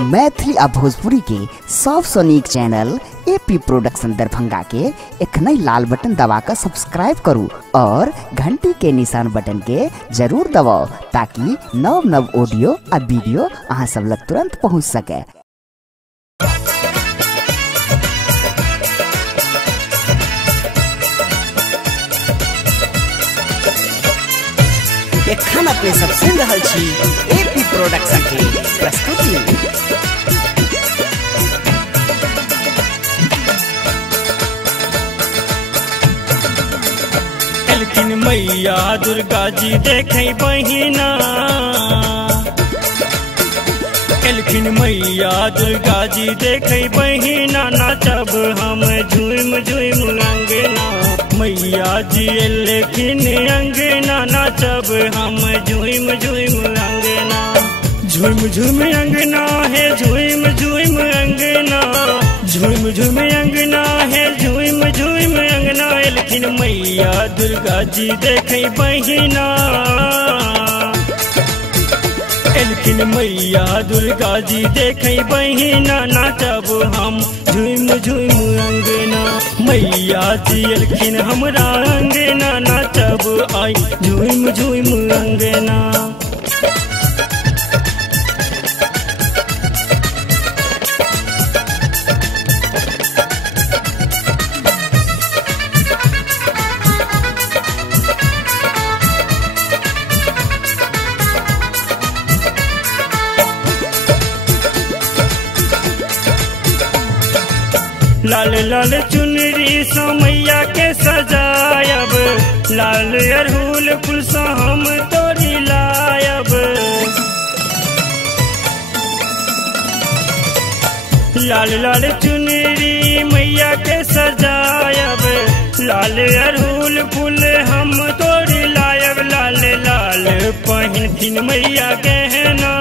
मैथिली आ भोजपुरी के सबसे नीक चैनल एपी प्रोडक्शन दरभंगा के एखनई लाल बटन दबाकर सब्सक्राइब करू और घंटी के निशान बटन के जरूर दबाओ ताकि नव नव ऑडियो आ वीडियो अहाँ सब लग तुरंत पहुंच सके। एखन अपने सब सुन रहल छी एपी प्रोडक्शन के प्रस्तुति। एलखिन मैया दुर्गा जी देखे बहिना, एलखिन मैया दुर्गा जी देखे बहिना, नाचब हम झूम झूम अंगना। मैया जी एलखिन अंगना, नाचब हम झूम झूम अंगना। झूम झूम अंगना है झूम झूम अंगना, झूम झूम अंगना है झूम झूम अंगना। एलखिन मैया दुर्गा जी देखे बहिना, एलखिन मैया दुर्गा जी देखे बहिना, नाचब हम झूम झूम अंगना। मैया जी एलखिन हमरा अंगना, नाचब आई झूम झूम अंगना। लाल लाल चुनरी सा मैया के सजायब, लाल अरहुल फूल सा हम तोरी लायब। लाल लाल चुनरी मैया के सजायब, लाल अरहुल फूल हम तोरी लायब। लाल लाल पहिनथिन मैया गहना,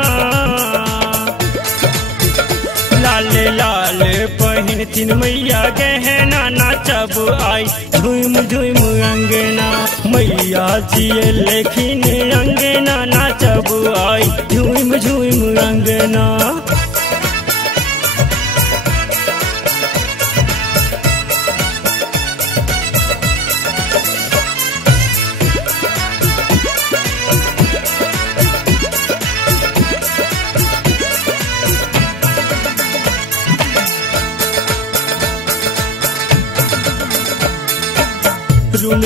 लाल लाल पहिनथिन मैया गहना, नाचब आई झूम झूम अंगना। मैया जी एलखिन अंगना, नाचब आई झूम झूम अंगना। रुन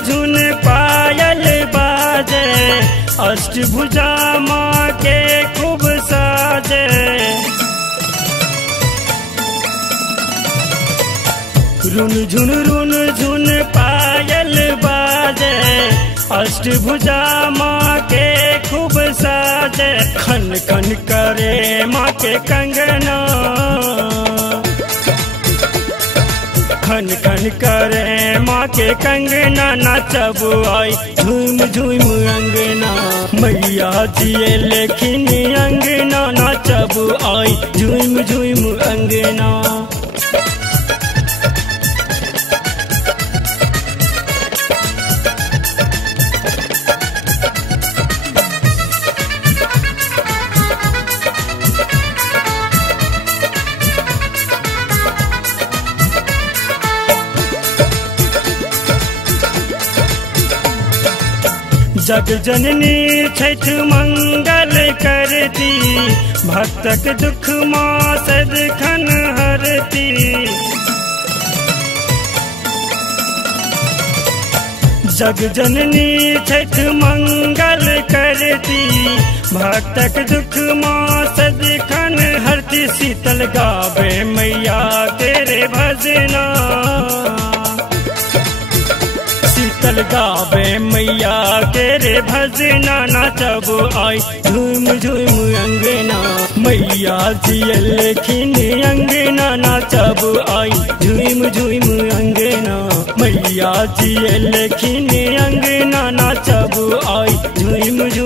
झुन पायल बाजे, अष्टभुजा माँ के खूब साजे। रुन झुन पायल बाजे, अष्टभुजा माँ के खूब साजे। खन खन करे माँ के कंगना, खन खन करे माँ के कंगना, नाचब आई झूम झूम अंगना। मैया जी एलखिन अंगना, नाचब आई झूम झूम अंगना। जग जननी छठ मंगल करती, भक्तक दुख माँ सदखन हरती। जग जननी छठ मंगल करती, भक्तक दुख माँ सदखन हरती। शीतल गावे मैया तेरे भजना, शीतल गावे मैया तेरे भजना, नाचब आई झूम झूम अंगना। मैया जी एलखिन अंगना, नाचब आई झूम झूम अंगना। मैया जी एलखिन अंगना, नाचब आई झूम झूम